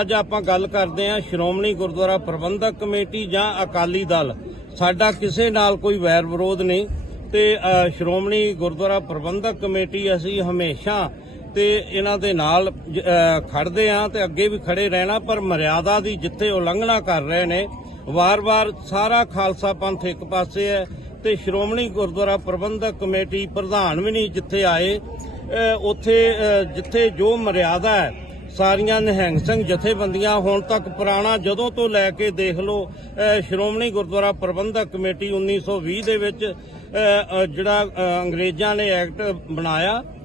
ਅੱਜ ਆਪਾਂ ਗੱਲ ਕਰਦੇ ਹਾਂ ਸ਼੍ਰੋਮਣੀ ਗੁਰਦੁਆਰਾ ਪ੍ਰਬੰਧਕ ਕਮੇਟੀ ਜਾਂ ਅਕਾਲੀ ਦਲ। ਸਾਡਾ ਕਿਸੇ ਨਾਲ ਕੋਈ ਵੈਰ ਵਿਰੋਧ ਨਹੀਂ ਤੇ ਸ਼੍ਰੋਮਣੀ ਗੁਰਦੁਆਰਾ ਪ੍ਰਬੰਧਕ ਕਮੇਟੀ ਅਸੀਂ ਹਮੇਸ਼ਾ ਤੇ ਇਹਨਾਂ ਦੇ ਨਾਲ ਜ- ਅ, ਖੜਦੇ ਆਂ ਤੇ ਅੱਗੇ ਵੀ ਖੜੇ ਰਹਿਣਾ ਪਰ ਮਰਿਆਦਾ ਦੀ ਜਿੱਥੇ ਉਲੰਘਣਾ ਕਰ ਰਹੇ ਨੇ ਵਾਰ-ਵਾਰ ਸਾਰਾ ਖਾਲਸਾ ਪੰਥ ਇੱਕ ਪਾਸੇ ਹੈ ਤੇ ਸ਼੍ਰੋਮਣੀ ਗੁਰਦੁਆਰਾ ਪ੍ਰਬੰਧਕ ਕਮੇਟੀ ਪ੍ਰਧਾਨ ਵੀ ਨਹੀਂ ਜਿੱਥੇ ਆਏ। ਉੱਥੇ ਜਿੱਥੇ ਜੋ ਮਰਿਆਦਾ ਹੈ ਸਾਰੀਆਂ ਨਿਹੰਗ ਸਿੰਘ ਜਥੇਬੰਦੀਆਂ ਹੁਣ ਤੱਕ ਪੁਰਾਣਾ ਜਦੋਂ ਤੋਂ ਲੈ ਕੇ ਦੇਖ ਲਓ ਸ਼੍ਰੋਮਣੀ ਗੁਰਦੁਆਰਾ ਪ੍ਰਬੰਧਕ ਕਮੇਟੀ 1920 ਦੇ ਵਿੱਚ ਜਿਹੜਾ ਅੰਗਰੇਜ਼ਾਂ ਨੇ ਐਕਟ ਬਣਾਇਆ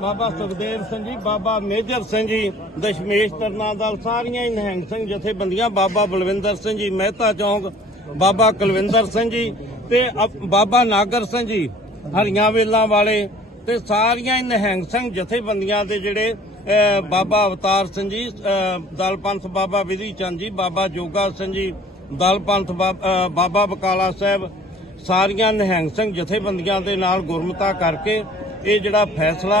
ਬਾਬਾ ਸੁਖਦੇਵ ਸਿੰਘ ਜੀ ਬਾਬਾ ਮੇਜਰ ਸਿੰਘ ਜੀ ਦਸ਼ਮੇਸ਼ ਤਰਨਾ ਦਲ ਸਾਰੀਆਂ ਹੀ ਨਿਹੰਗ ਸਿੰਘ ਜਥੇਬੰਦੀਆਂ ਬਾਬਾ ਬਲਵਿੰਦਰ ਸਿੰਘ ਜੀ ਮਹਿਤਾ ਚੌਂਕ ਬਾਬਾ ਕੁਲਵਿੰਦਰ ਸਿੰਘ ਜੀ ਤੇ ਬਾਬਾ ਨਾਗਰ ਸਿੰਘ ਜੀ ਹਰੀਆਂ ਵੇਲਾਂ ਵਾਲੇ ਤੇ ਸਾਰੀਆਂ ਹੀ ਨਿਹੰਗ ਸਿੰਘ ਜਥੇਬੰਦੀਆਂ ਦੇ ਜਿਹੜੇ ਬਾਬਾ ਅਵਤਾਰ ਸਿੰਘ ਜੀ ਅਹ, ਦਲ ਪੰਥ ਬਾਬਾ ਵਿਧੀ ਚੰਦ ਜੀ ਬਾਬਾ ਜੋਗਾ ਸਿੰਘ ਜੀ ਦਲ ਪੰਥ ਬਾਬਾ ਬਕਾਲਾ ਸਾਹਿਬ ਸਾਰੀਆਂ ਨਿਹੰਗ ਸਿੰਘ ਜਥੇਬੰਦੀਆਂ ਦੇ ਨਾਲ ਗੁਰਮਤਾ ਕਰਕੇ ਇਹ ਜਿਹੜਾ ਫੈਸਲਾ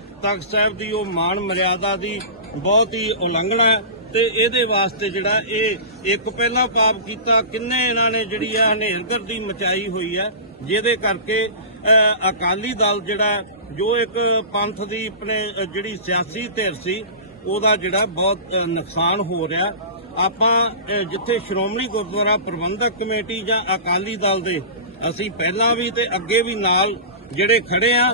ਤਖਤ ਸਾਹਿਬ ਦੀ ਉਹ ਮਾਣ ਮਰਿਆਦਾ ਦੀ ਬਹੁਤ ਹੀ ਉਲੰਘਣਾ ਹੈ ਤੇ ਇਹਦੇ ਵਾਸਤੇ ਜਿਹੜਾ ਇਹ ਇੱਕ ਪਹਿਲਾਂ ਪਾਪ ਕੀਤਾ, ਕਿੰਨੇ ਇਹਨਾਂ ਨੇ ਜਿਹੜੀ ਆ ਹਨੇਰਗਰਦੀ ਮਚਾਈ ਹੋਈ ਹੈ, ਜਿਹਦੇ ਕਰਕੇ ਅਕਾਲੀ ਦਲ ਜਿਹੜਾ ਜੋ ਇੱਕ ਪੰਥ ਦੀ ਆਪਣੇ ਜਿਹੜੀ ਸਿਆਸੀ ਧਿਰ ਸੀ, ਉਹਦਾ ਜਿਹੜਾ ਬਹੁਤ ਨੁਕਸਾਨ ਹੋ ਰਿਹਾ। ਆਪਾਂ ਜਿੱਥੇ ਸ਼੍ਰੋਮਣੀ ਗੁਰਦੁਆਰਾ ਪ੍ਰਬੰਧਕ ਕਮੇਟੀ ਜਾਂ ਅਕਾਲੀ ਦਲ ਦੇ, ਅਸੀਂ ਪਹਿਲਾਂ ਵੀ ਤੇ ਅੱਗੇ ਵੀ ਨਾਲ ਜਿਹੜੇ ਖੜੇ ਆ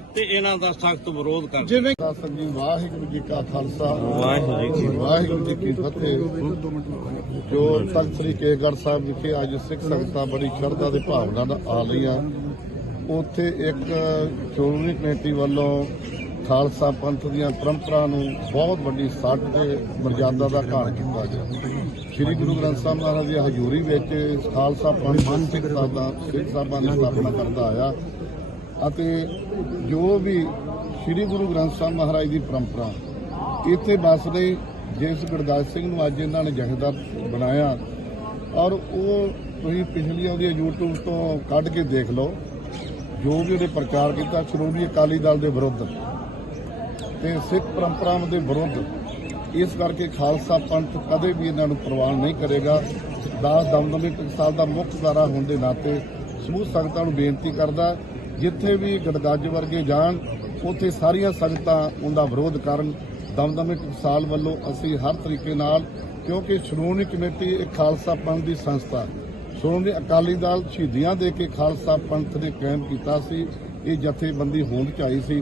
ਤੇ ਇਹਨਾਂ ਦਾ ਸਖਤ ਵਿਰੋਧ ਕਰਦੇ ਜਿਵੇਂ ਜੀ ਵਾਹਿਗੁਰੂ ਜੀ ਕਾ ਖਾਲਸਾ। ਵਾਹਿਗੁਰੂ ਜੀ ਕੀ ਵਾਹਿਗੁਰੂ ਜੀ ਕੀ ਫਤਿਹ। ਜੋ ਤਖਤ ਸ੍ਰੀ ਕੇਗੜ੍ਹ ਸਾਹਿਬ ਵਿਖੇ ਅੱਜ ਸਿੱਖ ਸੰਗਤਾਂ ਬੜੀ ਸ਼ਰਧਾ ਦੇ ਭਾਵਨਾ ਨਾਲ ਆ ਰਹੀਆਂ। ਉੱਥੇ ਇੱਕ ਸ਼੍ਰੋਮਣੀ ਕਮੇਟੀ ਵੱਲੋਂ ਖਾਲਸਾ ਪੰਥ ਦੀਆਂ ਪਰੰਪਰਾ ਨੂੰ ਬਹੁਤ ਵੱਡੀ ਸੱਟ ਤੇ ਮਰਜ਼ਾਦਾ ਦਾ ਘਾਣ ਕੀਤਾ ਗਿਆ। ਸ੍ਰੀ ਗੁਰੂ ਗ੍ਰੰਥ ਸਾਹਿਬ ਮਹਾਰਾਜ ਦੀ ਹਜ਼ੂਰੀ ਵਿੱਚ ਖਾਲਸਾ ਪੰਥ ਸਿੱਖ ਸਾਹਿਬਾਂ ਸਿੱਖ ਸਾਹਿਬਾਂ ਦੀ ਸਥਾਪਨਾ ਕਰਦਾ ਆਇਆ। ਅਤੇ ਜੋ ਵੀ ਸ੍ਰੀ ਗੁਰੂ ਗ੍ਰੰਥ ਸਾਹਿਬ ਮਹਾਰਾਜ ਦੀ ਪਰੰਪਰਾ, ਇੱਥੇ ਬਸ ਰਹੀ, ਜਿਸ ਗੁਰਦਾਸ ਸਿੰਘ ਨੂੰ ਅੱਜ ਇਹਨਾਂ ਨੇ ਜਥੇਦਾਰ ਬਣਾਇਆ। ਔਰ ਉਹ ਤੁਸੀਂ ਪਿਛਲੀਆਂ ਉਹਦੀਆਂ YouTube ਤੋਂ ਕੱਢ ਕੇ ਦੇਖ ਲਓ, ਜੋ ਵੀ ਉਹਨੇ ਪ੍ਰਚਾਰ ਕੀਤਾ, ਸ਼੍ਰੋਮਣੀ ਅਕਾਲੀ ਦਲ ਦੇ ਵਿਰੁੱਧ ਤੇ ਸਿੱਖ ਪਰੰਪਰਾਵਾਂ ਦੇ ਵਿਰੁੱਧ। ਇਸ ਕਰਕੇ ਖਾਲਸਾ ਪੰਥ ਕਦੇ ਵੀ ਇਹਨਾਂ ਨੂੰ ਪ੍ਰਵਾਨ ਨਹੀਂ ਕਰੇਗਾ। ਦਾਸ ਦਮਦਮੀ ਟਕਸਾਲ ਦਾ ਮੁੱਖ ਧਾਰਾ ਹੋਣ ਦੇ ਨਾਤੇ ਸਮੂਹ ਸੰਗਤਾਂ ਨੂੰ ਬੇਨਤੀ ਕਰਦਾ ਜਿੱਥੇ ਵੀ ਗੜਗੱਜ ਵਰਗੇ ਜਾਣ, ਉੱਥੇ ਸਾਰੀਆਂ ਸੰਗਤਾਂ ਉਹਦਾ ਵਿਰੋਧ ਕਰਨ। ਦਮਦਮੇ ਟਕਸਾਲ ਵੱਲੋਂ ਅਸੀਂ ਹਰ ਤਰੀਕੇ ਨਾਲ, ਕਿਉਂਕਿ ਸ਼੍ਰੋਮਣੀ ਕਮੇਟੀ ਇੱਕ ਖਾਲਸਾ ਪੰਥ ਦੀ ਸੰਸਥਾ ਸ਼੍ਰੋਮਣੀ ਅਕਾਲੀ ਦਲ ਸ਼ਹੀਦੀਆਂ ਦੇ ਕੇ ਖਾਲਸਾ ਪੰਥ ਨੇ ਕਾਇਮ ਕੀਤਾ ਸੀ, ਇਹ ਜਥੇਬੰਦੀ ਹੋਂਦ ਚ ਆਈ ਸੀ।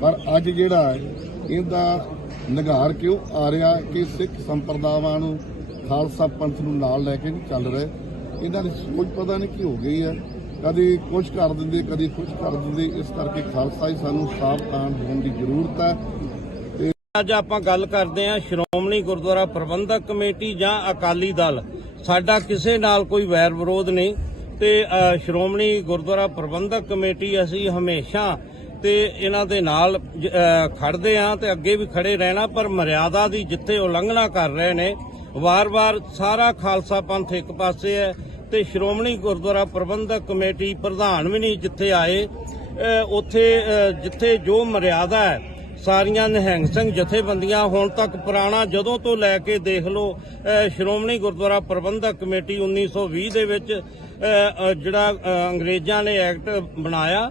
ਪਰ ਅੱਜ ਜਿਹੜਾ ਇਹਦਾ ਨਿਗਾਰ ਕਿਉਂ ਆ ਰਿਹਾ ਕਿ ਸਿੱਖ ਸੰਪਰਦਾਵਾਂ ਨੂੰ ਖਾਲਸਾ ਪੰਥ ਨੂੰ ਨਾਲ ਲੈ ਕੇ ਨਹੀਂ ਚੱਲ ਰਹੇ? ਇਹਨਾਂ ਦੀ ਸੋਚ ਪਤਾ ਨਹੀਂ ਕੀ ਹੋ ਗਈ ਹੈ। ਕਦੀ ਕੁਝ ਕਰ ਦਿੰਦੇ, ਕਦੀ ਕੁਝ ਕਰ ਦਿੰਦੇ, ਇਸ ਕਰਕੇ ਖਾਲਸਾ ਹੀ ਸਾਨੂੰ ਸਾਵਧਾਨ ਹੋਣ ਦੀ ਜ਼ਰੂਰਤ ਹੈ। ਅੱਜ ਆਪਾਂ ਗੱਲ ਕਰਦੇ ਹਾਂ ਸ਼੍ਰੋਮਣੀ ਗੁਰਦੁਆਰਾ ਪ੍ਰਬੰਧਕ ਕਮੇਟੀ ਜਾਂ ਅਕਾਲੀ ਦਲ। ਸਾਡਾ ਕਿਸੇ ਨਾਲ ਕੋਈ ਵੈਰ ਵਿਰੋਧ ਨਹੀਂ ਤੇ ਸ਼੍ਰੋਮਣੀ ਗੁਰਦੁਆਰਾ ਪ੍ਰਬੰਧਕ ਕਮੇਟੀ ਅਸੀਂ ਹਮੇਸ਼ਾ ਤੇ ਇਹਨਾਂ ਦੇ ਨਾਲ ਖੜਦੇ ਆਂ ਤੇ ਅੱਗੇ ਵੀ ਖੜੇ ਰਹਿਣਾ, ਪਰ ਮਰਿਆਦਾ ਦੀ ਜਿੱਥੇ ਉਲੰਘਣਾ ਕਰ ਰਹੇ ਨੇ, ਵਾਰ-ਵਾਰ ਸਾਰਾ ਖਾਲਸਾ ਪੰਥ ਇੱਕ ਪਾਸੇ ਹੈ ਤੇ ਸ਼੍ਰੋਮਣੀ ਗੁਰਦੁਆਰਾ ਪ੍ਰਬੰਧਕ ਕਮੇਟੀ ਪ੍ਰਧਾਨ ਵੀ ਨਹੀਂ ਜਿੱਥੇ ਆਏ ਉੱਥੇ ਜਿੱਥੇ ਜੋ ਮਰਿਆਦਾ ਹੈ, ਸਾਰੀਆਂ ਨਿਹੰਗ ਸਿੰਘ ਜਥੇਬੰਦੀਆਂ ਹੁਣ ਤੱਕ ਪੁਰਾਣਾ ਜਦੋਂ ਤੋਂ ਲੈ ਕੇ ਦੇਖ ਲਓ ਸ਼੍ਰੋਮਣੀ ਗੁਰਦੁਆਰਾ ਪ੍ਰਬੰਧਕ ਕਮੇਟੀ 1920 ਦੇ ਵਿੱਚ ਜਿਹੜਾ ਅੰਗਰੇਜ਼ਾਂ ਨੇ ਐਕਟ ਬਣਾਇਆ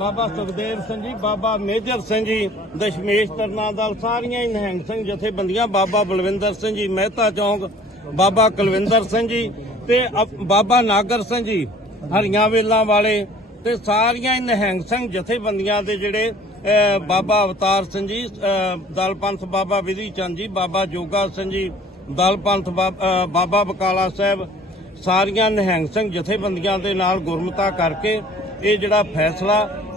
ਬਾਬਾ ਸੁਖਦੇਵ ਸਿੰਘ ਜੀ ਬਾਬਾ ਮੇਜਰ ਸਿੰਘ ਜੀ ਦਸ਼ਮੇਸ਼ ਤਰਨਾ ਦਲ ਸਾਰੀਆਂ ਹੀ ਨਿਹੰਗ ਸਿੰਘ ਜਥੇਬੰਦੀਆਂ ਬਾਬਾ ਬਲਵਿੰਦਰ ਸਿੰਘ ਜੀ ਮਹਿਤਾ ਚੌਂਕ ਬਾਬਾ ਕੁਲਵਿੰਦਰ ਸਿੰਘ ਜੀ ਤੇ ਬਾਬਾ ਨਾਗਰ ਸਿੰਘ ਜੀ ਹਰੀਆਂ ਵੇਲਾਂ ਵਾਲੇ ਤੇ ਸਾਰੀਆਂ ਹੀ ਨਿਹੰਗ ਸਿੰਘ ਜਥੇਬੰਦੀਆਂ ਦੇ ਜਿਹੜੇ ਬਾਬਾ ਅਵਤਾਰ ਸਿੰਘ ਜੀ ਅਹ, ਦਲ ਪੰਥ ਬਾਬਾ ਵਿਧੀ ਚੰਦ ਜੀ ਬਾਬਾ ਜੋਗਾ ਸਿੰਘ ਜੀ ਦਲ ਪੰਥ ਬਾਬਾ ਬਕਾਲਾ ਸਾਹਿਬ ਸਾਰੀਆਂ ਨਿਹੰਗ ਸਿੰਘ ਜਥੇਬੰਦੀਆਂ ਦੇ ਨਾਲ ਗੁਰਮਤਾ ਕਰਕੇ ਇਹ ਜਿਹੜਾ ਫੈਸਲਾ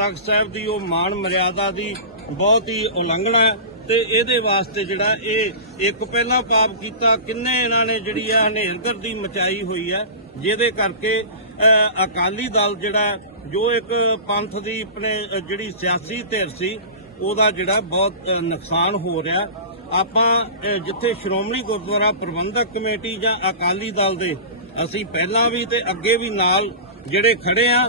ਤਖਤ ਸਾਹਿਬ ਦੀ, ਉਹ ਮਾਣ ਮਰਿਆਦਾ ਦੀ ਬਹੁਤ ਹੀ ਉਲੰਘਣਾ ਹੈ ਤੇ ਇਹਦੇ ਵਾਸਤੇ ਜਿਹੜਾ ਇਹ ਇੱਕ ਪਹਿਲਾਂ ਪਾਪ ਕੀਤਾ, ਕਿੰਨੇ ਇਹਨਾਂ ਨੇ ਜਿਹੜੀ ਹੈ ਹਨੇਰਗਰਦੀ ਮਚਾਈ ਹੋਈ ਹੈ, ਜਿਹਦੇ ਕਰਕੇ ਅਕਾਲੀ ਦਲ ਜਿਹੜਾ ਜੋ ਇੱਕ ਪੰਥ ਦੀ ਆਪਣੇ ਜਿਹੜੀ ਸਿਆਸੀ ਧਿਰ ਸੀ, ਉਹਦਾ ਜਿਹੜਾ ਬਹੁਤ ਨੁਕਸਾਨ ਹੋ ਰਿਹਾ। ਆਪਾਂ ਜਿੱਥੇ ਸ਼੍ਰੋਮਣੀ ਗੁਰਦੁਆਰਾ ਪ੍ਰਬੰਧਕ ਕਮੇਟੀ ਜਾਂ ਅਕਾਲੀ ਦਲ ਦੇ, ਅਸੀਂ ਪਹਿਲਾਂ ਵੀ ਤੇ ਅੱਗੇ ਵੀ ਨਾਲ ਜਿਹੜੇ ਖੜੇ ਆ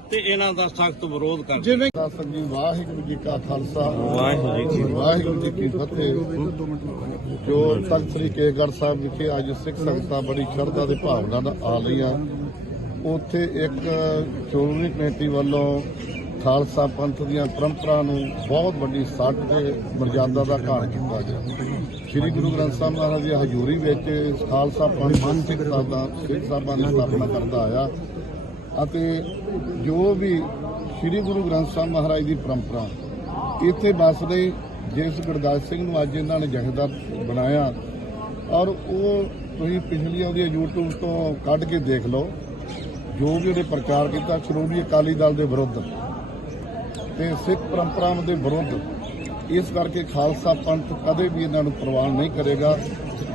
ਤੇ ਇਹਨਾਂ ਦਾ ਸਖਤ ਵਿਰੋਧ ਕਰਦੇ ਜਿਵੇਂ ਜੀ ਵਾਹਿਗੁਰੂ ਜੀ ਕਾ ਖਾਲਸਾ। ਵਾਹਿਗੁਰੂ ਜੀ ਕੀ ਵਾਹਿਗੁਰੂ ਜੀ ਕੀ ਫਤਿਹ। ਜੋ ਤਖਤ ਸ੍ਰੀ ਕੇਸਗੜ੍ਹ ਸਾਹਿਬ ਵਿਖੇ ਅੱਜ ਸਿੱਖ ਸੰਗਤਾਂ ਬੜੀ ਸ਼ਰਧਾ ਦੇ ਭਾਵਨਾ ਨਾਲ ਆ ਰਹੀਆਂ। ਉੱਥੇ ਇੱਕ ਸ਼੍ਰੋਮਣੀ ਕਮੇਟੀ ਵੱਲੋਂ ਖਾਲਸਾ ਪੰਥ ਦੀਆਂ ਪਰੰਪਰਾ ਨੂੰ ਬਹੁਤ ਵੱਡੀ ਸੱਟ ਤੇ ਮਰਜ਼ਾਦਾ ਦਾ ਘਾਣ ਕੀਤਾ ਗਿਆ। ਸ੍ਰੀ ਗੁਰੂ ਗ੍ਰੰਥ ਸਾਹਿਬ ਮਹਾਰਾਜ ਦੀ ਹਜ਼ੂਰੀ ਵਿੱਚ ਖਾਲਸਾ ਪੰਥ ਸਿੱਖ ਸਾਹਿਬਾਂ ਸਿੱਖ ਸਾਹਿਬਾਂ ਦੀ ਸਥਾਪਨਾ ਕਰਦਾ ਆਇਆ। ਅਤੇ ਜੋ ਵੀ ਸ੍ਰੀ ਗੁਰੂ ਗ੍ਰੰਥ ਸਾਹਿਬ ਮਹਾਰਾਜ ਦੀ ਪਰੰਪਰਾ, ਇੱਥੇ ਬਸ ਰਹੀ, ਜਿਸ ਗੁਰਦਾਸ ਸਿੰਘ ਨੂੰ ਅੱਜ ਇਹਨਾਂ ਨੇ ਜਥੇਦਾਰ ਬਣਾਇਆ। ਔਰ ਉਹ ਤੁਸੀਂ ਪਿਛਲੀਆਂ ਉਹਦੀਆਂ YouTube ਤੋਂ ਕੱਢ ਕੇ ਦੇਖ ਲਓ, ਜੋ ਵੀ ਉਹਨੇ ਪ੍ਰਚਾਰ ਕੀਤਾ, ਸ਼੍ਰੋਮਣੀ ਅਕਾਲੀ ਦਲ ਦੇ ਵਿਰੁੱਧ ਤੇ ਸਿੱਖ ਪਰੰਪਰਾਵਾਂ ਦੇ ਵਿਰੁੱਧ। ਇਸ ਕਰਕੇ ਖਾਲਸਾ ਪੰਥ ਕਦੇ ਵੀ ਇਹਨਾਂ ਨੂੰ ਪ੍ਰਵਾਨ ਨਹੀਂ ਕਰੇਗਾ।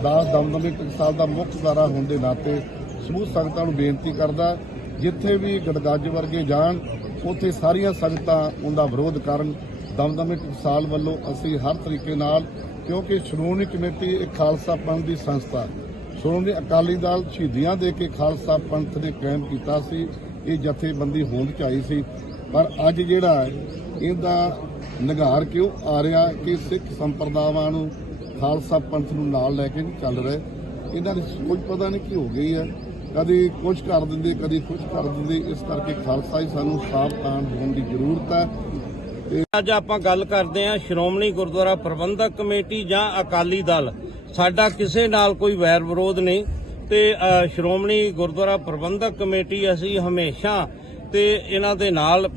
ਦਾਸ ਦਮਦਮੀ ਟਕਸਾਲ ਦਾ ਮੁੱਖ ਧਾਰਾ ਹੋਣ ਦੇ ਨਾਤੇ ਸਮੂਹ ਸੰਗਤਾਂ ਨੂੰ ਬੇਨਤੀ ਕਰਦਾ ਜਿੱਥੇ ਵੀ ਗੜਗੱਜ ਵਰਗੇ ਜਾਣ, ਉੱਥੇ ਸਾਰੀਆਂ ਸੰਗਤਾਂ ਉਹਦਾ ਵਿਰੋਧ ਕਰਨ। ਦਮਦਮੇ ਟਕਸਾਲ ਵੱਲੋਂ ਅਸੀਂ ਹਰ ਤਰੀਕੇ ਨਾਲ, ਕਿਉਂਕਿ ਸ਼੍ਰੋਮਣੀ ਕਮੇਟੀ ਇੱਕ ਖਾਲਸਾ ਪੰਥ ਦੀ ਸੰਸਥਾ। ਸ਼੍ਰੋਮਣੀ ਅਕਾਲੀ ਦਲ ਸ਼ਹੀਦੀਆਂ ਦੇ ਕੇ ਖਾਲਸਾ ਪੰਥ ਨੇ ਕਾਇਮ ਕੀਤਾ ਸੀ, ਇਹ ਜਥੇਬੰਦੀ ਹੋਂਦ ਚ ਆਈ ਸੀ। ਪਰ ਅੱਜ ਜਿਹੜਾ ਇਹਦਾ ਨਿਗਾਰ ਕਿਉਂ ਆ ਰਿਹਾ ਕਿ ਸਿੱਖ ਸੰਪਰਦਾਵਾਂ ਨੂੰ ਖਾਲਸਾ ਪੰਥ ਨੂੰ ਨਾਲ ਲੈ ਕੇ ਨਹੀਂ ਚੱਲ ਰਹੇ? ਇਹਨਾਂ ਦੀ ਸੋਚ ਪਤਾ ਨਹੀਂ ਕੀ ਹੋ ਗਈ ਹੈ। ਕਦੀ ਕੁਝ ਕਰ ਦਿੰਦੇ, ਕਦੀ ਕੁਝ ਕਰ ਦਿੰਦੇ, ਇਸ ਕਰਕੇ ਖਾਲਸਾ ਹੀ ਸਾਨੂੰ ਸਾਵਧਾਨ ਹੋਣ ਦੀ ਜ਼ਰੂਰਤ ਹੈ। ਅੱਜ ਆਪਾਂ ਗੱਲ ਕਰਦੇ ਹਾਂ ਸ਼੍ਰੋਮਣੀ ਗੁਰਦੁਆਰਾ ਪ੍ਰਬੰਧਕ ਕਮੇਟੀ ਜਾਂ ਅਕਾਲੀ ਦਲ। ਸਾਡਾ ਕਿਸੇ ਨਾਲ ਕੋਈ ਵੈਰ ਵਿਰੋਧ ਨਹੀਂ ਤੇ ਸ਼੍ਰੋਮਣੀ ਗੁਰਦੁਆਰਾ ਪ੍ਰਬੰਧਕ ਕਮੇਟੀ ਅਸੀਂ ਹਮੇਸ਼ਾ ਤੇ ਇਹਨਾਂ ਦੇ ਨਾਲ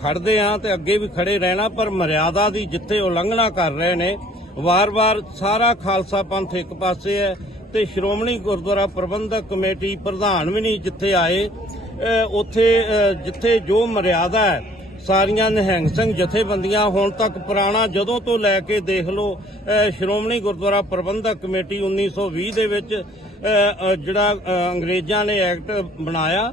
ਖੜਦੇ ਆਂ ਤੇ ਅੱਗੇ ਵੀ ਖੜੇ ਰਹਿਣਾ, ਪਰ ਮਰਿਆਦਾ ਦੀ ਜਿੱਥੇ ਉਲੰਘਣਾ ਕਰ ਰਹੇ ਨੇ, ਵਾਰ-ਵਾਰ ਸਾਰਾ ਖਾਲਸਾ ਪੰਥ ਇੱਕ ਪਾਸੇ ਹੈ। ਤੇ ਸ਼੍ਰੋਮਣੀ ਗੁਰਦੁਆਰਾ ਪ੍ਰਬੰਧਕ ਕਮੇਟੀ ਪ੍ਰਧਾਨ ਵੀ ਨਹੀਂ ਜਿੱਥੇ ਆਏ ਉੱਥੇ ਜਿੱਥੇ ਜੋ ਮਰਿਆਦਾ ਹੈ, ਸਾਰੀਆਂ ਨਿਹੰਗ ਸਿੰਘ ਜਥੇਬੰਦੀਆਂ ਹੁਣ ਤੱਕ ਪੁਰਾਣਾ ਜਦੋਂ ਤੋਂ ਲੈ ਕੇ ਦੇਖ ਲਓ ਸ਼੍ਰੋਮਣੀ ਗੁਰਦੁਆਰਾ ਪ੍ਰਬੰਧਕ ਕਮੇਟੀ 1920 ਦੇ ਵਿੱਚ ਜਿਹੜਾ ਅੰਗਰੇਜ਼ਾਂ ਨੇ ਐਕਟ ਬਣਾਇਆ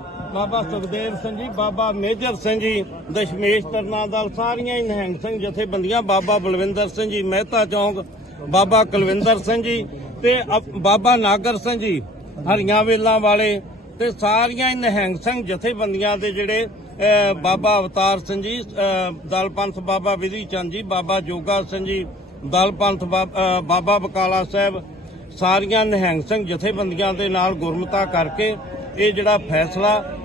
ਬਾਬਾ ਸੁਖਦੇਵ ਸਿੰਘ ਜੀ ਬਾਬਾ ਮੇਜਰ ਸਿੰਘ ਜੀ ਦਸ਼ਮੇਸ਼ ਤਰਨਾ ਦਲ ਸਾਰੀਆਂ ਹੀ ਨਿਹੰਗ ਸਿੰਘ ਜਥੇਬੰਦੀਆਂ ਬਾਬਾ ਬਲਵਿੰਦਰ ਸਿੰਘ ਜੀ ਮਹਿਤਾ ਚੌਂਕ ਬਾਬਾ ਕੁਲਵਿੰਦਰ ਸਿੰਘ ਜੀ ਤੇ ਬਾਬਾ ਨਾਗਰ ਸਿੰਘ ਜੀ ਹਰੀਆਂ ਵੇਲਾਂ ਵਾਲੇ ਤੇ ਸਾਰੀਆਂ ਹੀ ਨਿਹੰਗ ਸਿੰਘ ਜਥੇਬੰਦੀਆਂ ਦੇ ਜਿਹੜੇ ਬਾਬਾ ਅਵਤਾਰ ਸਿੰਘ ਜੀ ਅਹ, ਦਲ ਪੰਥ ਬਾਬਾ ਵਿਧੀ ਚੰਦ ਜੀ ਬਾਬਾ ਜੋਗਾ ਸਿੰਘ ਜੀ ਦਲ ਪੰਥ ਬਾਬ- ਬਾਬਾ ਬਕਾਲਾ ਸਾਹਿਬ ਸਾਰੀਆਂ ਨਿਹੰਗ ਸਿੰਘ ਜਥੇਬੰਦੀਆਂ ਦੇ ਨਾਲ ਗੁਰਮਤਾ ਕਰਕੇ ਇਹ ਜਿਹੜਾ ਫੈਸਲਾ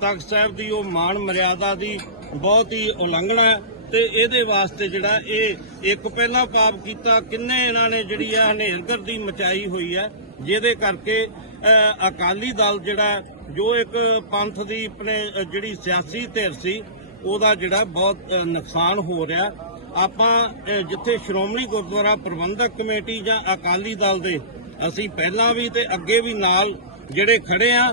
ਤਖਤ ਸਾਹਿਬ ਦੀ ਉਹ ਮਾਣ ਮਰਿਆਦਾ ਦੀ ਬਹੁਤ ਹੀ ਉਲੰਘਣਾ ਹੈ ਤੇ ਇਹਦੇ ਵਾਸਤੇ ਜਿਹੜਾ ਇਹ ਇੱਕ ਪਹਿਲਾਂ ਪਾਪ ਕੀਤਾ, ਕਿੰਨੇ ਇਹਨਾਂ ਨੇ ਜਿਹੜੀ ਆ ਹਨੇਰਗਰਦੀ ਮਚਾਈ ਹੋਈ ਹੈ, ਜਿਹਦੇ ਕਰਕੇ ਅਕਾਲੀ ਦਲ ਜਿਹੜਾ, ਜੋ ਇੱਕ ਪੰਥ ਦੀ ਆਪਣੇ ਜਿਹੜੀ ਸਿਆਸੀ ਧਿਰ ਸੀ, ਉਹਦਾ ਜਿਹੜਾ ਬਹੁਤ ਨੁਕਸਾਨ ਹੋ ਰਿਹਾ। ਆਪਾਂ ਜਿੱਥੇ ਸ਼੍ਰੋਮਣੀ ਗੁਰਦੁਆਰਾ ਪ੍ਰਬੰਧਕ ਕਮੇਟੀ ਜਾਂ ਅਕਾਲੀ ਦਲ ਦੇ, ਅਸੀਂ ਪਹਿਲਾਂ ਵੀ ਤੇ ਅੱਗੇ ਵੀ ਨਾਲ ਜਿਹੜੇ ਖੜੇ ਆ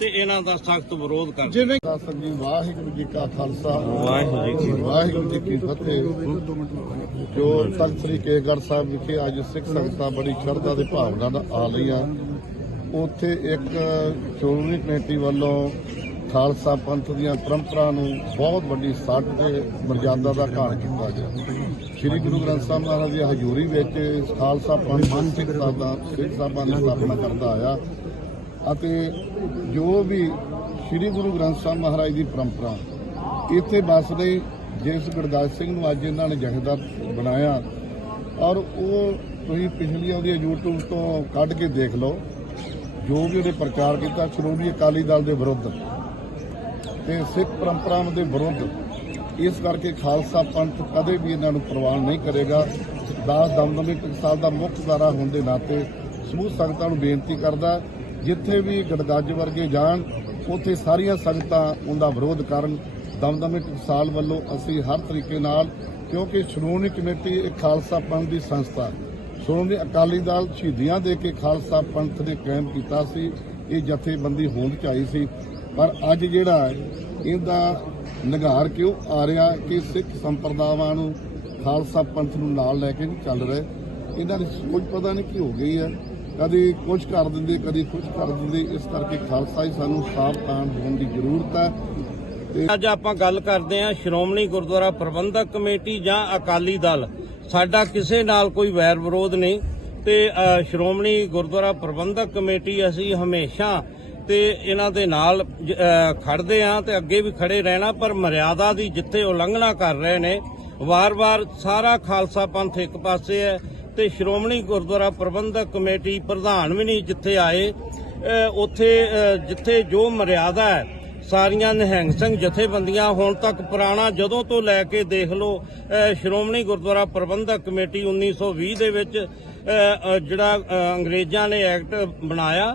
ਤੇ ਇਹਨਾਂ ਦਾ ਸਖਤ ਵਿਰੋਧ ਕਰਦੇ ਜਿਵੇਂ ਜੀ ਵਾਹਿਗੁਰੂ ਜੀ ਕਾ ਖਾਲਸਾ। ਵਾਹਿਗੁਰੂ ਜੀ ਕੀ ਵਾਹਿਗੁਰੂ ਜੀ ਕੀ ਫਤਿਹ। ਜੋ ਤਖਤ ਸ੍ਰੀ ਕੇਸਗੜ੍ਹ ਸਾਹਿਬ ਵਿਖੇ ਅੱਜ ਸਿੱਖ ਸੰਗਤਾਂ ਬੜੀ ਸ਼ਰਧਾ ਦੇ ਭਾਵਨਾ ਨਾਲ ਆ ਰਹੀਆਂ। ਉੱਥੇ ਇੱਕ ਸ਼੍ਰੋਮਣੀ ਕਮੇਟੀ ਵੱਲੋਂ ਖਾਲਸਾ ਪੰਥ ਦੀਆਂ ਪਰੰਪਰਾ ਨੂੰ ਬਹੁਤ ਵੱਡੀ ਸੱਟ ਤੇ ਮਰਜ਼ਾਦਾ ਦਾ ਘਾਣ ਕੀਤਾ ਗਿਆ। ਸ੍ਰੀ ਗੁਰੂ ਗ੍ਰੰਥ ਸਾਹਿਬ ਮਹਾਰਾਜ ਦੀ ਹਜ਼ੂਰੀ ਵਿੱਚ ਖਾਲਸਾ ਪੰਥ ਸਿੱਖ ਸਾਹਿਬਾਂ ਸਿੱਖ ਸਾਹਿਬਾਂ ਦੀ ਸਥਾਪਨਾ ਕਰਦਾ ਆਇਆ। ਅਤੇ ਜੋ ਵੀ ਸ੍ਰੀ ਗੁਰੂ ਗ੍ਰੰਥ ਸਾਹਿਬ ਮਹਾਰਾਜ ਦੀ ਪਰੰਪਰਾ, ਇੱਥੇ ਵੱਸਦੇ ਜਿਸ ਗੁਰਦਾਸ ਸਿੰਘ ਨੂੰ ਅੱਜ ਇਹਨਾਂ ਨੇ ਜਥੇਦਾਰ ਬਣਾਇਆ, ਔਰ ਉਹ ਤੁਸੀਂ ਪਿਛਲੀਆਂ ਉਹਦੀਆਂ YouTube ਤੋਂ ਕੱਢ ਕੇ ਦੇਖ ਲਓ, ਜੋ ਵੀ ਉਹਨੇ ਪ੍ਰਚਾਰ ਕੀਤਾ, ਸ਼੍ਰੋਮਣੀ ਅਕਾਲੀ ਦਲ ਦੇ ਵਿਰੁੱਧ ਤੇ ਸਿੱਖ ਪਰੰਪਰਾਵਾਂ ਦੇ ਵਿਰੁੱਧ, ਇਸ ਕਰਕੇ ਖਾਲਸਾ ਪੰਥ ਕਦੇ ਵੀ ਇਹਨਾਂ ਨੂੰ ਪ੍ਰਵਾਨ ਨਹੀਂ ਕਰੇਗਾ। ਦਾਸ ਦਮਦਮੀ ਟਕਸਾਲ ਦਾ ਮੁੱਖ ਧਾਰਾ ਹੋਣ ਦੇ ਨਾਤੇ ਸਮੂਹ ਸੰਗਤਾਂ ਨੂੰ ਬੇਨਤੀ ਕਰਦਾ ਜਿੱਥੇ ਵੀ ਗੜਗੱਜ ਵਰਗੇ ਜਾਣ, ਉੱਥੇ ਸਾਰੀਆਂ ਸੰਗਤਾਂ ਉਹਦਾ ਵਿਰੋਧ ਕਰਨ। ਦਮਦਮੇ ਟਕਸਾਲ ਵੱਲੋਂ ਅਸੀਂ ਹਰ ਤਰੀਕੇ ਨਾਲ, ਕਿਉਂਕਿ ਸ਼੍ਰੋਮਣੀ ਕਮੇਟੀ ਇੱਕ ਖਾਲਸਾ ਪੰਥ ਦੀ ਸੰਸਥਾ ਸ਼੍ਰੋਮਣੀ ਅਕਾਲੀ ਦਲ ਸ਼ਹੀਦੀਆਂ ਦੇ ਕੇ ਖਾਲਸਾ ਪੰਥ ਨੇ ਕਾਇਮ ਕੀਤਾ ਸੀ, ਇਹ ਜਥੇਬੰਦੀ ਹੋਂਦ ਚ ਆਈ ਸੀ। ਪਰ ਅੱਜ ਜਿਹੜਾ ਇਹਦਾ ਨਿਗਾਰ ਕਿਉਂ ਆ ਰਿਹਾ ਕਿ ਸਿੱਖ ਸੰਪਰਦਾਵਾਂ ਨੂੰ, ਖਾਲਸਾ ਪੰਥ ਨੂੰ ਨਾਲ ਲੈ ਕੇ ਨਹੀਂ ਚੱਲ ਰਹੇ? ਇਹਨਾਂ ਦੀ ਕੁਝ ਪਤਾ ਨਹੀਂ ਕੀ ਹੋ ਗਈ ਹੈ। ਕਦੀ ਕੁਝ ਕਰ ਦਿੰਦੇ, ਕਦੀ ਕੁਝ ਕਰ ਦਿੰਦੇ, ਇਸ ਕਰਕੇ ਖਾਲਸਾ ਹੀ ਸਾਨੂੰ ਸਾਵਧਾਨ ਹੋਣ ਦੀ ਜ਼ਰੂਰਤ ਹੈ। ਅੱਜ ਆਪਾਂ ਗੱਲ ਕਰਦੇ ਹਾਂ ਸ਼੍ਰੋਮਣੀ ਗੁਰਦੁਆਰਾ ਪ੍ਰਬੰਧਕ ਕਮੇਟੀ ਜਾਂ ਅਕਾਲੀ ਦਲ। ਸਾਡਾ ਕਿਸੇ ਨਾਲ ਕੋਈ ਵੈਰ ਵਿਰੋਧ ਨਹੀਂ ਤੇ ਸ਼੍ਰੋਮਣੀ ਗੁਰਦੁਆਰਾ ਪ੍ਰਬੰਧਕ ਕਮੇਟੀ ਅਸੀਂ ਹਮੇਸ਼ਾ ਤੇ ਇਹਨਾਂ ਦੇ ਨਾਲ ਖੜਦੇ ਆਂ ਤੇ ਅੱਗੇ ਵੀ ਖੜੇ ਰਹਿਣਾ, ਪਰ ਮਰਿਆਦਾ ਦੀ ਜਿੱਥੇ ਉਲੰਘਣਾ ਕਰ ਰਹੇ ਨੇ, ਵਾਰ-ਵਾਰ ਸਾਰਾ ਖਾਲਸਾ ਪੰਥ ਇੱਕ ਪਾਸੇ ਹੈ। ਤੇ ਸ਼੍ਰੋਮਣੀ ਗੁਰਦੁਆਰਾ ਪ੍ਰਬੰਧਕ ਕਮੇਟੀ ਪ੍ਰਧਾਨ ਵੀ ਨਹੀਂ ਜਿੱਥੇ ਆਏ ਉੱਥੇ ਜਿੱਥੇ ਜੋ ਮਰਿਆਦਾ ਹੈ, ਸਾਰੀਆਂ ਨਿਹੰਗ ਸਿੰਘ ਜਥੇਬੰਦੀਆਂ ਹੁਣ ਤੱਕ ਪੁਰਾਣਾ ਜਦੋਂ ਤੋਂ ਲੈ ਕੇ ਦੇਖ ਲਓ ਸ਼੍ਰੋਮਣੀ ਗੁਰਦੁਆਰਾ ਪ੍ਰਬੰਧਕ ਕਮੇਟੀ 1920 ਦੇ ਵਿੱਚ ਜਿਹੜਾ ਅੰਗਰੇਜ਼ਾਂ ਨੇ ਐਕਟ ਬਣਾਇਆ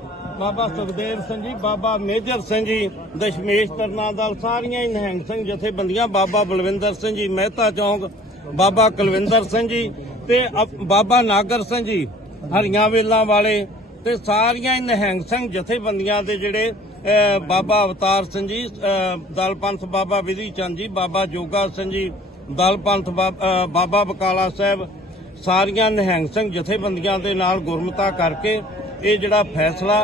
ਬਾਬਾ ਸੁਖਦੇਵ ਸਿੰਘ ਜੀ ਬਾਬਾ ਮੇਜਰ ਸਿੰਘ ਜੀ ਦਸ਼ਮੇਸ਼ ਤਰਨਾਦਲ ਸਾਰੀਆਂ ਹੀ ਨਿਹੰਗ ਸਿੰਘ ਜਥੇਬੰਦੀਆਂ ਬਾਬਾ ਬਲਵਿੰਦਰ ਸਿੰਘ ਜੀ ਮਹਿਤਾ ਚੌਂਕ ਬਾਬਾ ਕੁਲਵਿੰਦਰ ਸਿੰਘ ਜੀ ਤੇ ਬਾਬਾ ਨਾਗਰ ਸਿੰਘ ਜੀ ਹਰੀਆਂ ਵੇਲਾਂ ਵਾਲੇ ਤੇ ਸਾਰੀਆਂ ਹੀ ਨਿਹੰਗ ਸਿੰਘ ਜਥੇਬੰਦੀਆਂ ਦੇ ਜਿਹੜੇ ਬਾਬਾ ਅਵਤਾਰ ਸਿੰਘ ਜੀ ਅਹ, ਦਲ ਪੰਥ ਬਾਬਾ ਵਿਧੀ ਚੰਦ ਜੀ ਬਾਬਾ ਜੋਗਾ ਸਿੰਘ ਜੀ ਦਲ ਪੰਥ ਬਾਬਾ ਬਕਾਲਾ ਸਾਹਿਬ ਸਾਰੀਆਂ ਨਿਹੰਗ ਸਿੰਘ ਜਥੇਬੰਦੀਆਂ ਦੇ ਨਾਲ ਗੁਰਮਤਾ ਕਰਕੇ ਇਹ ਜਿਹੜਾ ਫੈਸਲਾ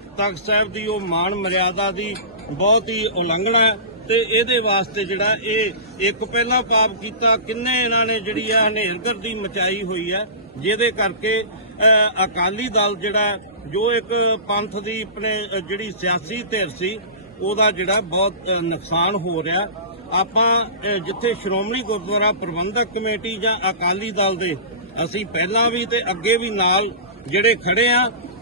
ਤਖਤ ਸਾਹਿਬ ਦੀ ਉਹ ਮਾਣ ਮਰਿਆਦਾ ਦੀ ਬਹੁਤ ਹੀ ਉਲੰਘਣਾ ਹੈ ਤੇ ਇਹਦੇ ਵਾਸਤੇ ਜਿਹੜਾ ਇਹ ਇੱਕ ਪਹਿਲਾਂ ਪਾਪ ਕੀਤਾ, ਕਿੰਨੇ ਇਹਨਾਂ ਨੇ ਜਿਹੜੀ ਹੈ ਹਨੇਰਗਰਦੀ ਮਚਾਈ ਹੋਈ ਹੈ, ਜਿਹਦੇ ਕਰਕੇ ਅਕਾਲੀ ਦਲ ਜਿਹੜਾ ਜੋ ਇੱਕ ਪੰਥ ਦੀ ਆਪਣੇ ਜਿਹੜੀ ਸਿਆਸੀ ਧਿਰ ਸੀ, ਉਹਦਾ ਜਿਹੜਾ ਬਹੁਤ ਨੁਕਸਾਨ ਹੋ ਰਿਹਾ ਆਪਾਂ ਜਿੱਥੇ ਸ਼੍ਰੋਮਣੀ ਗੁਰਦੁਆਰਾ ਪ੍ਰਬੰਧਕ ਕਮੇਟੀ ਜਾਂ ਅਕਾਲੀ ਦਲ ਦੇ, ਅਸੀਂ ਪਹਿਲਾਂ ਵੀ ਤੇ ਅੱਗੇ ਵੀ ਨਾਲ ਜਿਹੜੇ ਖੜੇ ਆ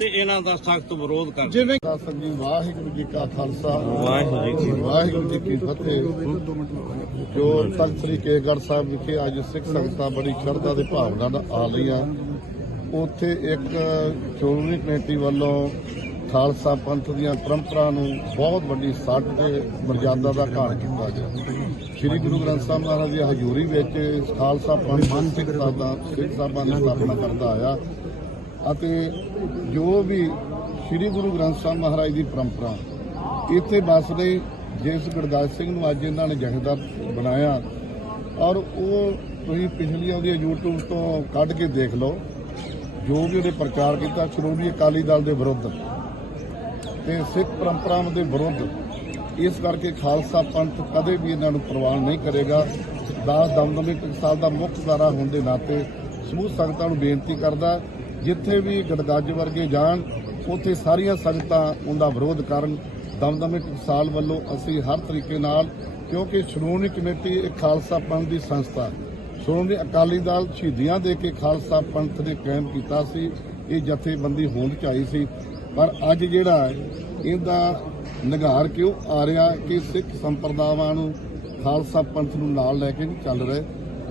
ਤੇ ਇਹਨਾਂ ਦਾ ਸਖਤ ਵਿਰੋਧ ਕਰਦੇ ਜਿਵੇਂ ਦਾਸਨ ਜੀ ਵਾਹਿਗੁਰੂ ਜੀ ਕਾ ਖਾਲਸਾ। ਵਾਹਿਗੁਰੂ ਜੀ ਕੀ ਵਾਹਿਗੁਰੂ ਜੀ ਕੀ ਫਤਿਹ। ਜੋ ਤਖਤ ਸ੍ਰੀ ਕੇਸਗੜ੍ਹ ਸਾਹਿਬ ਵਿਖੇ ਅੱਜ ਸਿੱਖ ਸੰਗਤਾਂ ਬੜੀ ਸ਼ਰਧਾ ਦੇ ਭਾਵਨਾ ਨਾਲ ਆ ਰਹੀਆਂ। ਉੱਥੇ ਇੱਕ ਸ਼੍ਰੋਮਣੀ ਕਮੇਟੀ ਵੱਲੋਂ ਖਾਲਸਾ ਪੰਥ ਦੀਆਂ ਪਰੰਪਰਾ ਨੂੰ ਬਹੁਤ ਵੱਡੀ ਸੱਟ ਤੇ ਮਰਜ਼ਾਦਾ ਦਾ ਘਾਣ ਕੀਤਾ ਗਿਆ। ਸ੍ਰੀ ਗੁਰੂ ਗ੍ਰੰਥ ਸਾਹਿਬ ਮਹਾਰਾਜ ਦੀ ਹਜ਼ੂਰੀ ਵਿੱਚ ਖਾਲਸਾ ਪੰਥ ਸਿੱਖ ਸਾਹਿਬਾਂ ਦੀ ਸਥਾਪਨਾ ਕਰਦਾ ਆਇਆ। ਅਤੇ ਜੋ ਵੀ ਸ੍ਰੀ ਗੁਰੂ ਗ੍ਰੰਥ ਸਾਹਿਬ ਮਹਾਰਾਜ ਦੀ ਪਰੰਪਰਾ, ਇੱਥੇ ਬਸ ਰਹੀ ਜਿਸ ਗੁਰਦਾਸ ਸਿੰਘ ਨੂੰ ਅੱਜ ਇਹਨਾਂ ਨੇ ਜਥੇਦਾਰ ਬਣਾਇਆ, ਔਰ ਉਹ ਤੁਸੀਂ ਪਿਛਲੀਆਂ ਉਹਦੀਆਂ YouTube ਤੋਂ ਕੱਢ ਕੇ ਦੇਖ ਲਓ, ਜੋ ਵੀ ਉਹਨੇ ਪ੍ਰਚਾਰ ਕੀਤਾ, ਸ਼੍ਰੋਮਣੀ ਅਕਾਲੀ ਦਲ ਦੇ ਵਿਰੁੱਧ ਤੇ ਸਿੱਖ ਪਰੰਪਰਾਵਾਂ ਦੇ ਵਿਰੁੱਧ, ਇਸ ਕਰਕੇ ਖਾਲਸਾ ਪੰਥ ਕਦੇ ਵੀ ਇਹਨਾਂ ਨੂੰ ਪ੍ਰਵਾਨ ਨਹੀਂ ਕਰੇਗਾ। ਦਾਸ ਦਮਦਮੇ ਟਕਸਾਲ ਦਾ ਮੁੱਖ ਧਾਰਾ ਹੋਣ ਦੇ ਨਾਤੇ ਸਮੂਹ ਸੰਗਤਾਂ ਨੂੰ ਬੇਨਤੀ ਕਰਦਾ ਜਿੱਥੇ ਵੀ ਗੜਗੱਜ ਵਰਗੇ ਜਾਣ, ਉੱਥੇ ਸਾਰੀਆਂ ਸੰਗਤਾਂ ਉਹਦਾ ਵਿਰੋਧ ਕਰਨ। ਦਮਦਮੇ ਟਕਸਾਲ ਵੱਲੋਂ ਅਸੀਂ ਹਰ ਤਰੀਕੇ ਨਾਲ, ਕਿਉਂਕਿ ਸ਼੍ਰੋਮਣੀ ਕਮੇਟੀ ਇੱਕ ਖਾਲਸਾ ਪੰਥ ਦੀ ਸੰਸਥਾ। ਸ਼੍ਰੋਮਣੀ ਅਕਾਲੀ ਦਲ ਸ਼ਹੀਦੀਆਂ ਦੇ ਕੇ ਖਾਲਸਾ ਪੰਥ ਨੇ ਕਾਇਮ ਕੀਤਾ ਸੀ, ਇਹ ਜਥੇਬੰਦੀ ਹੋਂਦ ਚ ਆਈ ਸੀ। ਪਰ ਅੱਜ ਜਿਹੜਾ ਇਹਦਾ ਨਿਗਾਰ ਕਿਉਂ ਆ ਰਿਹਾ ਕਿ ਸਿੱਖ ਸੰਪਰਦਾਵਾਂ ਨੂੰ ਖਾਲਸਾ ਪੰਥ ਨੂੰ ਨਾਲ ਲੈ ਕੇ ਨਹੀਂ ਚੱਲ ਰਹੇ?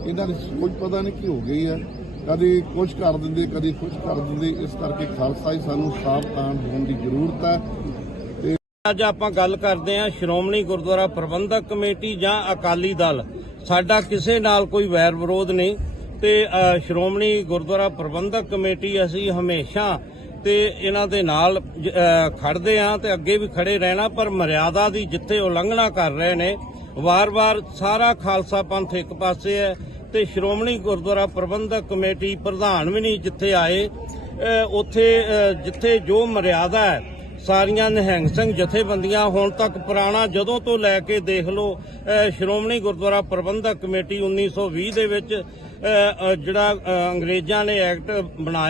ਇਹਨਾਂ ਦੀ ਕੁਝ ਪਤਾ ਨਹੀਂ ਕੀ ਹੋ ਗਈ ਹੈ। ਕਦੀ ਕੁਝ ਕਰ ਦਿੰਦੇ, ਕਦੀ ਕੁਝ ਕਰ ਦਿੰਦੇ, ਇਸ ਕਰਕੇ ਖਾਲਸਾ ਹੀ ਸਾਨੂੰ ਸਾਵਧਾਨ ਹੋਣ ਦੀ ਜ਼ਰੂਰਤ ਹੈ। ਅੱਜ ਆਪਾਂ ਗੱਲ ਕਰਦੇ ਹਾਂ ਸ਼੍ਰੋਮਣੀ ਗੁਰਦੁਆਰਾ ਪ੍ਰਬੰਧਕ ਕਮੇਟੀ ਜਾਂ ਅਕਾਲੀ ਦਲ। ਸਾਡਾ ਕਿਸੇ ਨਾਲ ਕੋਈ ਵੈਰ ਵਿਰੋਧ ਨਹੀਂ ਤੇ ਸ਼੍ਰੋਮਣੀ ਗੁਰਦੁਆਰਾ ਪ੍ਰਬੰਧਕ ਕਮੇਟੀ ਅਸੀਂ ਹਮੇਸ਼ਾ ਤੇ ਇਹਨਾਂ ਦੇ ਨਾਲ ਖੜਦੇ ਆਂ ਤੇ ਅੱਗੇ ਵੀ ਖੜੇ ਰਹਿਣਾ, ਪਰ ਮਰਿਆਦਾ ਦੀ ਜਿੱਥੇ ਉਲੰਘਣਾ ਕਰ ਰਹੇ ਨੇ, ਵਾਰ-ਵਾਰ ਸਾਰਾ ਖਾਲਸਾ ਪੰਥ ਇੱਕ ਪਾਸੇ ਹੈ ਤੇ ਸ਼੍ਰੋਮਣੀ ਗੁਰਦੁਆਰਾ ਪ੍ਰਬੰਧਕ ਕਮੇਟੀ ਪ੍ਰਧਾਨ ਵੀ ਨਹੀਂ ਜਿੱਥੇ ਆਏ ਉੱਥੇ ਜਿੱਥੇ ਜੋ ਮਰਿਆਦਾ ਹੈ, ਸਾਰੀਆਂ ਨਿਹੰਗ ਸਿੰਘ ਜਥੇਬੰਦੀਆਂ ਹੁਣ ਤੱਕ ਪੁਰਾਣਾ ਜਦੋਂ ਤੋਂ ਲੈ ਕੇ ਦੇਖ ਲਓ ਸ਼੍ਰੋਮਣੀ ਗੁਰਦੁਆਰਾ ਪ੍ਰਬੰਧਕ ਕਮੇਟੀ 1920 ਦੇ ਵਿੱਚ ਜਿਹੜਾ ਅੰਗਰੇਜ਼ਾਂ ਨੇ ਐਕਟ ਬਣਾਇਆ